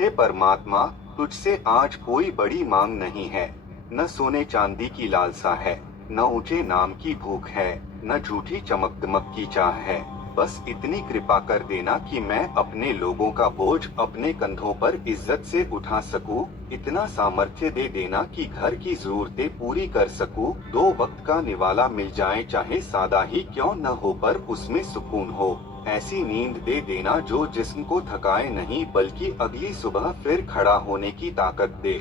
हे परमात्मा, तुझसे आज कोई बड़ी मांग नहीं है, न सोने चांदी की लालसा है, न ऊंचे नाम की भूख है, न झूठी चमक दमक की चाह है। बस इतनी कृपा कर देना कि मैं अपने लोगों का बोझ अपने कंधों पर इज्जत से उठा सकूं। इतना सामर्थ्य दे देना कि घर की जरूरतें पूरी कर सकूं। 2 वक्त का निवाला मिल जाए, चाहे सादा ही क्यों न हो पर उसमें सुकून हो। ऐसी नींद दे देना जो जिस्म को थकाए नहीं बल्कि अगली सुबह फिर खड़ा होने की ताकत दे।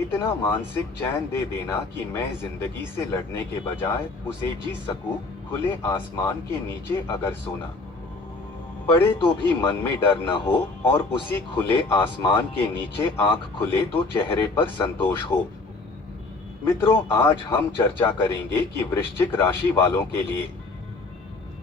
इतना मानसिक चैन दे देना कि मैं जिंदगी से लड़ने के बजाय उसे जी सकूं। खुले आसमान के नीचे अगर सोना पड़े तो भी मन में डर न हो, और उसी खुले आसमान के नीचे आंख खुले तो चेहरे पर संतोष हो। मित्रों, आज हम चर्चा करेंगे कि वृश्चिक राशि वालों के लिए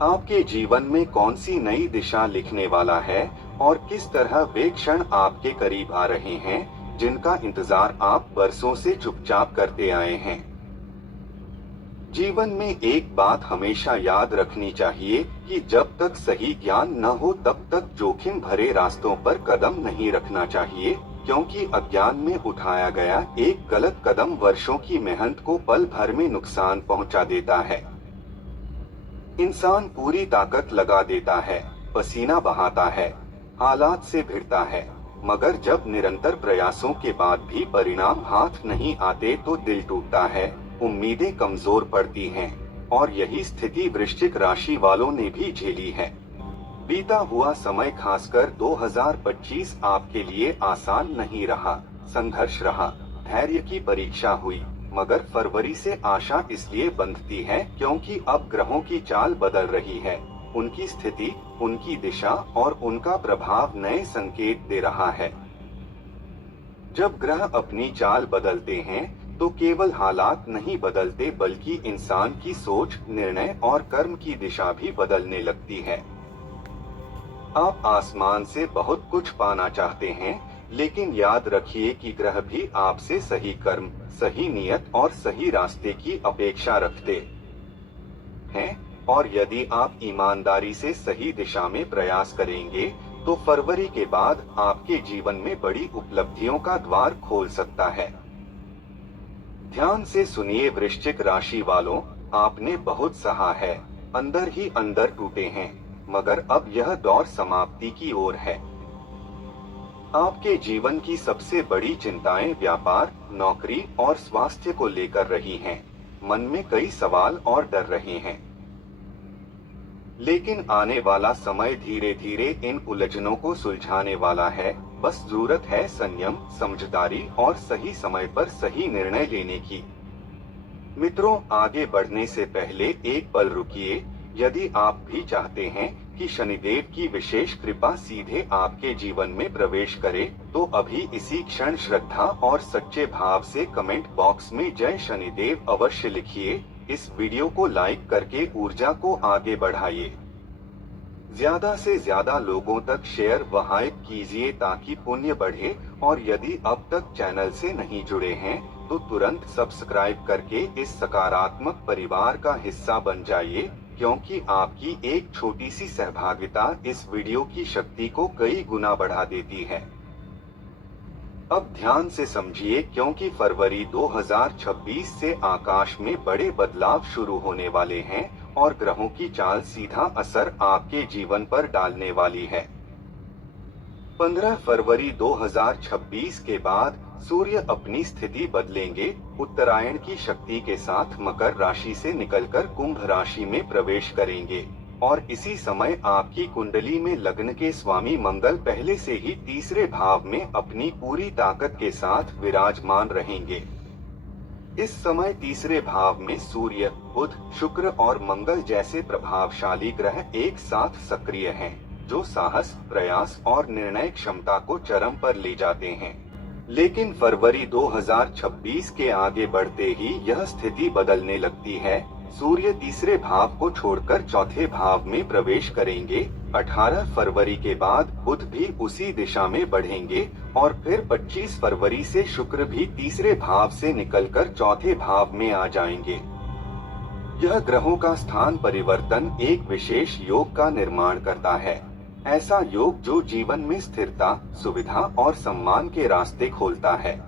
आपके जीवन में कौन सी नई दिशा लिखने वाला है, और किस तरह वे क्षण आपके करीब आ रहे हैं जिनका इंतजार आप बरसों से चुपचाप करते आए हैं। जीवन में एक बात हमेशा याद रखनी चाहिए कि जब तक सही ज्ञान न हो तब तक जोखिम भरे रास्तों पर कदम नहीं रखना चाहिए, क्योंकि अज्ञान में उठाया गया एक गलत कदम वर्षों की मेहनत को पल भर में नुकसान पहुंचा देता है। इंसान पूरी ताकत लगा देता है, पसीना बहाता है, हालात से भिड़ता है, मगर जब निरंतर प्रयासों के बाद भी परिणाम हाथ नहीं आते तो दिल टूटता है, उम्मीदें कमजोर पड़ती हैं। और यही स्थिति वृश्चिक राशि वालों ने भी झेली है। बीता हुआ समय, खासकर 2025 आपके लिए आसान नहीं रहा। संघर्ष रहा, धैर्य की परीक्षा हुई, मगर फरवरी से आशा इसलिए बंधती है क्योंकि अब ग्रहों की चाल बदल रही है। उनकी स्थिति, उनकी दिशा और उनका प्रभाव नए संकेत दे रहा है। जब ग्रह अपनी चाल बदलते हैं तो केवल हालात नहीं बदलते बल्कि इंसान की सोच, निर्णय और कर्म की दिशा भी बदलने लगती है। आप आसमान से बहुत कुछ पाना चाहते हैं, लेकिन याद रखिए कि ग्रह भी आपसे सही कर्म, सही नियत और सही रास्ते की अपेक्षा रखते हैं। और यदि आप ईमानदारी से सही दिशा में प्रयास करेंगे तो फरवरी के बाद आपके जीवन में बड़ी उपलब्धियों का द्वार खोल सकता है। ध्यान से सुनिए वृश्चिक राशि वालों, आपने बहुत सहा है, अंदर ही अंदर टूटे हैं, मगर अब यह दौर समाप्ति की ओर है। आपके जीवन की सबसे बड़ी चिंताएं व्यापार, नौकरी और स्वास्थ्य को लेकर रही हैं। मन में कई सवाल और डर रहे हैं, लेकिन आने वाला समय धीरे धीरे इन उलझनों को सुलझाने वाला है। बस जरूरत है संयम, समझदारी और सही समय पर सही निर्णय लेने की। मित्रों, आगे बढ़ने से पहले एक पल रुकिए। यदि आप भी चाहते हैं कि शनिदेव की विशेष कृपा सीधे आपके जीवन में प्रवेश करे, तो अभी इसी क्षण श्रद्धा और सच्चे भाव से कमेंट बॉक्स में जय शनिदेव अवश्य लिखिए। इस वीडियो को लाइक करके ऊर्जा को आगे बढ़ाइए। ज्यादा से ज्यादा लोगों तक शेयर व हाइप कीजिए ताकि पुण्य बढ़े। और यदि अब तक चैनल से नहीं जुड़े हैं तो तुरंत सब्सक्राइब करके इस सकारात्मक परिवार का हिस्सा बन जाइए, क्योंकि आपकी एक छोटी सी सहभागिता इस वीडियो की शक्ति को कई गुना बढ़ा देती है। अब ध्यान से समझिए, क्योंकि फरवरी 2026 से आकाश में बड़े बदलाव शुरू होने वाले हैं और ग्रहों की चाल सीधा असर आपके जीवन पर डालने वाली है। 15 फरवरी 2026 के बाद सूर्य अपनी स्थिति बदलेंगे, उत्तरायण की शक्ति के साथ मकर राशि से निकलकर कुंभ राशि में प्रवेश करेंगे। और इसी समय आपकी कुंडली में लग्न के स्वामी मंगल पहले से ही तीसरे भाव में अपनी पूरी ताकत के साथ विराजमान रहेंगे। इस समय तीसरे भाव में सूर्य, बुध, शुक्र और मंगल जैसे प्रभावशाली ग्रह एक साथ सक्रिय हैं, जो साहस, प्रयास और निर्णय क्षमता को चरम पर ले जाते हैं। लेकिन फरवरी 2026 के आगे बढ़ते ही यह स्थिति बदलने लगती है। सूर्य तीसरे भाव को छोड़कर चौथे भाव में प्रवेश करेंगे। 18 फरवरी के बाद बुध भी उसी दिशा में बढ़ेंगे और फिर 25 फरवरी से शुक्र भी तीसरे भाव से निकलकर चौथे भाव में आ जाएंगे। यह ग्रहों का स्थान परिवर्तन एक विशेष योग का निर्माण करता है। ऐसा योग जो जीवन में स्थिरता, सुविधा और सम्मान के रास्ते खोलता है।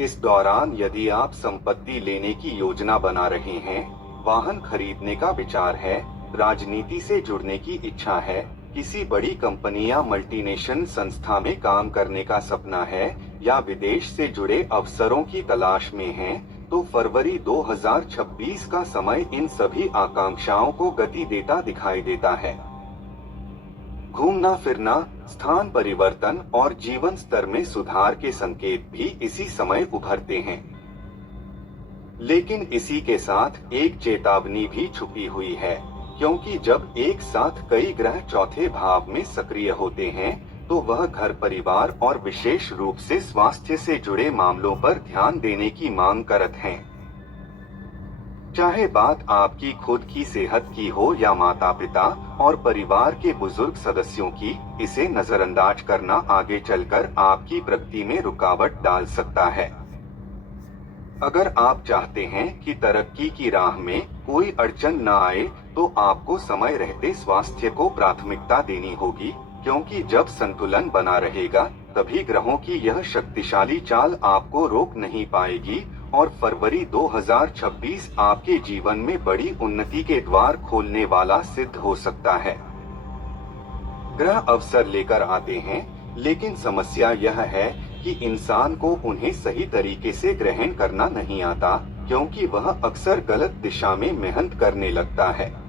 इस दौरान यदि आप संपत्ति लेने की योजना बना रहे हैं, वाहन खरीदने का विचार है, राजनीति से जुड़ने की इच्छा है, किसी बड़ी कंपनी या मल्टीनेशनल संस्था में काम करने का सपना है, या विदेश से जुड़े अवसरों की तलाश में हैं, तो फरवरी 2026 का समय इन सभी आकांक्षाओं को गति देता दिखाई देता है। घूमना फिरना, स्थान परिवर्तन और जीवन स्तर में सुधार के संकेत भी इसी समय उभरते हैं। लेकिन इसी के साथ एक चेतावनी भी छुपी हुई है, क्योंकि जब एक साथ कई ग्रह चौथे भाव में सक्रिय होते हैं, तो वह घर परिवार और विशेष रूप से स्वास्थ्य से जुड़े मामलों पर ध्यान देने की मांग करते हैं। चाहे बात आपकी खुद की सेहत की हो या माता पिता और परिवार के बुजुर्ग सदस्यों की, इसे नजरअंदाज करना आगे चलकर आपकी प्रगति में रुकावट डाल सकता है। अगर आप चाहते हैं कि तरक्की की राह में कोई अड़चन न आए, तो आपको समय रहते स्वास्थ्य को प्राथमिकता देनी होगी, क्योंकि जब संतुलन बना रहेगा, तभी ग्रहों की यह शक्तिशाली चाल आपको रोक नहीं पाएगी और फरवरी 2026 आपके जीवन में बड़ी उन्नति के द्वार खोलने वाला सिद्ध हो सकता है। ग्रह अवसर लेकर आते हैं, लेकिन समस्या यह है कि इंसान को उन्हें सही तरीके से ग्रहण करना नहीं आता, क्योंकि वह अक्सर गलत दिशा में मेहनत करने लगता है।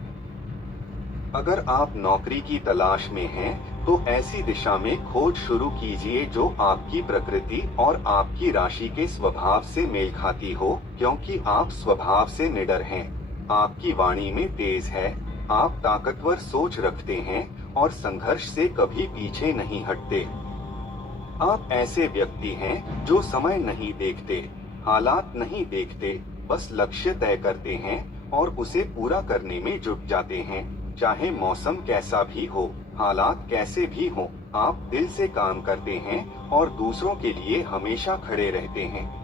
अगर आप नौकरी की तलाश में हैं, तो ऐसी दिशा में खोज शुरू कीजिए जो आपकी प्रकृति और आपकी राशि के स्वभाव से मेल खाती हो, क्योंकि आप स्वभाव से निडर हैं, आपकी वाणी में तेज है, आप ताकतवर सोच रखते हैं और संघर्ष से कभी पीछे नहीं हटते। आप ऐसे व्यक्ति हैं जो समय नहीं देखते, हालात नहीं देखते, बस लक्ष्य तय करते हैं और उसे पूरा करने में जुट जाते हैं, चाहे मौसम कैसा भी हो, हालात कैसे भी हों। आप दिल से काम करते हैं और दूसरों के लिए हमेशा खड़े रहते हैं।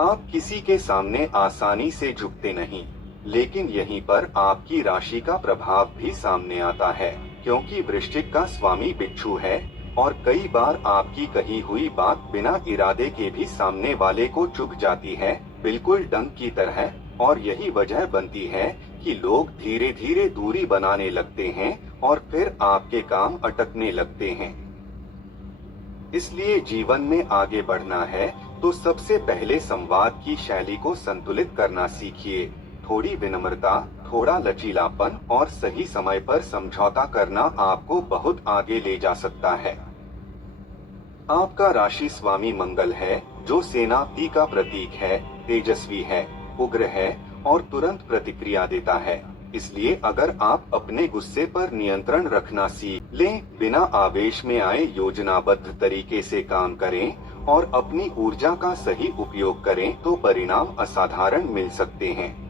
आप किसी के सामने आसानी से झुकते नहीं, लेकिन यहीं पर आपकी राशि का प्रभाव भी सामने आता है, क्योंकि वृश्चिक का स्वामी बिच्छू है और कई बार आपकी कही हुई बात बिना इरादे के भी सामने वाले को चुभ जाती है, बिल्कुल डंक की तरह, और यही वजह बनती है कि लोग धीरे धीरे दूरी बनाने लगते हैं और फिर आपके काम अटकने लगते हैं। इसलिए जीवन में आगे बढ़ना है तो सबसे पहले संवाद की शैली को संतुलित करना सीखिए। थोड़ी विनम्रता, थोड़ा लचीलापन और सही समय पर समझौता करना आपको बहुत आगे ले जा सकता है। आपका राशि स्वामी मंगल है, जो सेनापति का प्रतीक है, तेजस्वी है, उग्र है और तुरंत प्रतिक्रिया देता है। इसलिए अगर आप अपने गुस्से पर नियंत्रण रखना सीख लें, बिना आवेश में आए योजनाबद्ध तरीके से काम करें और अपनी ऊर्जा का सही उपयोग करें, तो परिणाम असाधारण मिल सकते हैं।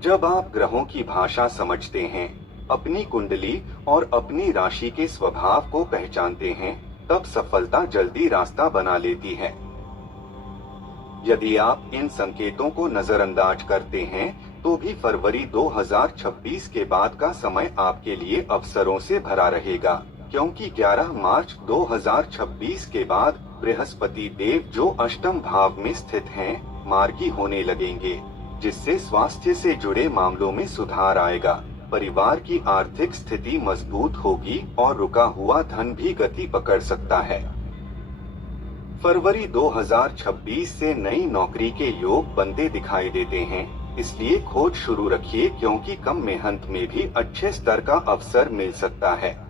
जब आप ग्रहों की भाषा समझते हैं, अपनी कुंडली और अपनी राशि के स्वभाव को पहचानते हैं, तब सफलता जल्दी रास्ता बना लेती है। यदि आप इन संकेतों को नजरअंदाज करते हैं, तो भी फरवरी 2026 के बाद का समय आपके लिए अवसरों से भरा रहेगा, क्योंकि 11 मार्च 2026 के बाद बृहस्पति देव, जो अष्टम भाव में स्थित हैं, मार्गी होने लगेंगे, जिससे स्वास्थ्य से जुड़े मामलों में सुधार आएगा, परिवार की आर्थिक स्थिति मजबूत होगी और रुका हुआ धन भी गति पकड़ सकता है। फरवरी 2026 से नई नौकरी के योग बनते दिखाई देते हैं, इसलिए खोज शुरू रखिए, क्योंकि कम मेहनत में भी अच्छे स्तर का अवसर मिल सकता है।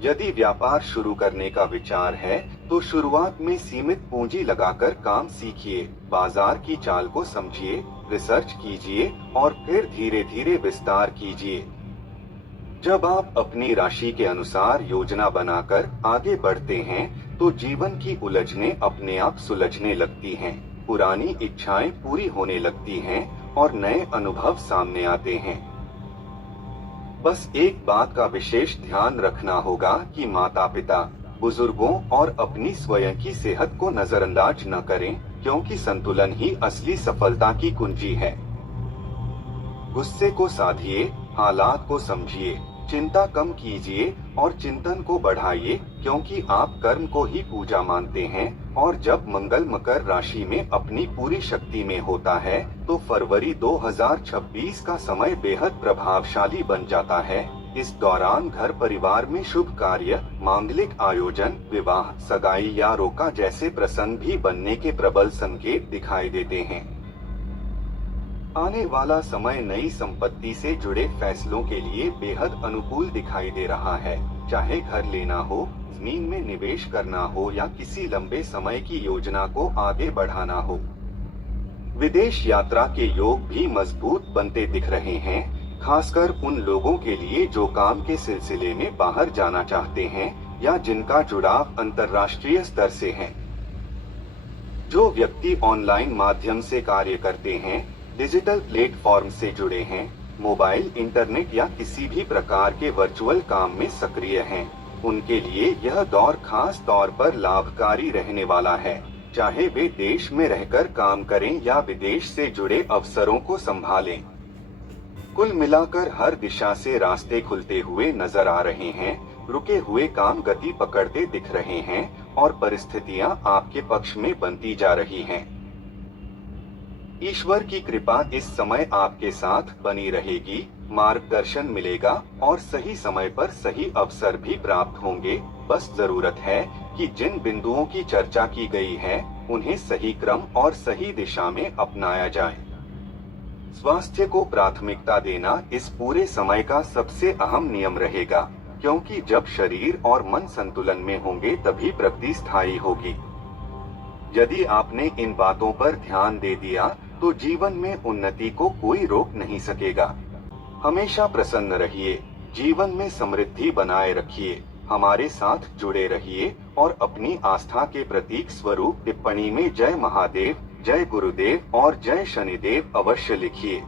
यदि व्यापार शुरू करने का विचार है, तो शुरुआत में सीमित पूंजी लगाकर काम सीखिए, बाजार की चाल को समझिए, रिसर्च कीजिए और फिर धीरे धीरे विस्तार कीजिए। जब आप अपनी राशि के अनुसार योजना बनाकर आगे बढ़ते हैं, तो जीवन की उलझनें अपने आप सुलझने लगती हैं, पुरानी इच्छाएं पूरी होने लगती हैं और नए अनुभव सामने आते हैं। बस एक बात का विशेष ध्यान रखना होगा कि माता-पिता, बुजुर्गों और अपनी स्वयं की सेहत को नजरअंदाज न करें, क्योंकि संतुलन ही असली सफलता की कुंजी है। गुस्से को साधिए, हालात को समझिए, चिंता कम कीजिए और चिंतन को बढ़ाइए, क्योंकि आप कर्म को ही पूजा मानते हैं। और जब मंगल मकर राशि में अपनी पूरी शक्ति में होता है तो फरवरी 2026 का समय बेहद प्रभावशाली बन जाता है। इस दौरान घर परिवार में शुभ कार्य, मांगलिक आयोजन, विवाह, सगाई या रोका जैसे प्रसंग भी बनने के प्रबल संकेत दिखाई देते हैं। आने वाला समय नई संपत्ति से जुड़े फैसलों के लिए बेहद अनुकूल दिखाई दे रहा है। चाहे घर लेना हो, जमीन में निवेश करना हो या किसी लंबे समय की योजना को आगे बढ़ाना हो। विदेश यात्रा के योग भी मजबूत बनते दिख रहे हैं, खासकर उन लोगों के लिए जो काम के सिलसिले में बाहर जाना चाहते हैं या जिनका जुड़ाव अंतर्राष्ट्रीय स्तर से है। जो व्यक्ति ऑनलाइन माध्यम से कार्य करते हैं, डिजिटल प्लेटफॉर्म से जुड़े हैं, मोबाइल, इंटरनेट या किसी भी प्रकार के वर्चुअल काम में सक्रिय हैं, उनके लिए यह दौर खास तौर पर लाभकारी रहने वाला है। चाहे वे देश में रहकर काम करें या विदेश से जुड़े अवसरों को संभालें। कुल मिलाकर हर दिशा से रास्ते खुलते हुए नजर आ रहे हैं, रुके हुए काम गति पकड़ते दिख रहे हैं और परिस्थितियां आपके पक्ष में बनती जा रही हैं। ईश्वर की कृपा इस समय आपके साथ बनी रहेगी, मार्गदर्शन मिलेगा और सही समय पर सही अवसर भी प्राप्त होंगे। बस जरूरत है कि जिन बिंदुओं की चर्चा की गई है उन्हें सही क्रम और सही दिशा में अपनाया जाए। स्वास्थ्य को प्राथमिकता देना इस पूरे समय का सबसे अहम नियम रहेगा, क्योंकि जब शरीर और मन संतुलन में होंगे तभी प्रगति स्थायी होगी। यदि आपने इन बातों पर ध्यान दे दिया तो जीवन में उन्नति को कोई रोक नहीं सकेगा। हमेशा प्रसन्न रहिए, जीवन में समृद्धि बनाए रखिए, हमारे साथ जुड़े रहिए और अपनी आस्था के प्रतीक स्वरूप टिप्पणी में जय महादेव, जय गुरुदेव और जय शनिदेव अवश्य लिखिए।